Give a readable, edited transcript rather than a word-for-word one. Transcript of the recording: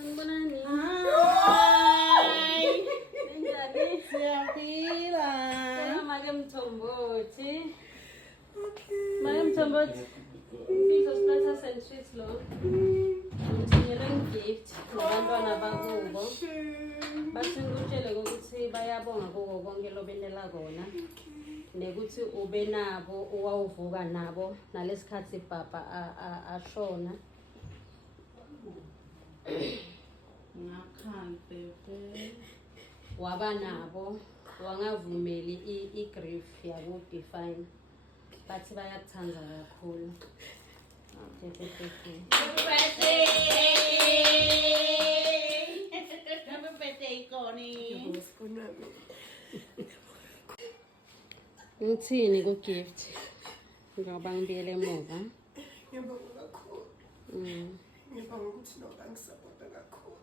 Sanibonani. Hayi. Ninjani? Siyaphila. Make Mthombothi. Okay. Make Mthombothi. Imfihlo siphatha sentries lo. Ngithengele gift nabantwana bakubo. Bathi ngikutshele ukuthi bayabonga kuko konke lobenela kona. Nekuthi ube nabo owawuvuka nabo nalesikhathi baba ashona. Ngakhala bebe. Waba nabo wangavumeli i-grief yabo define bathi bayakuthanda kakhulu. Happy birthday. Happy birthday Connie. Ngosikunami. Ngithini ku gift? Ngoba ngibiyele emuva. Ngiyabonga kakhulu. Ngiyabonga ukuthi nobangisupport kakhulu.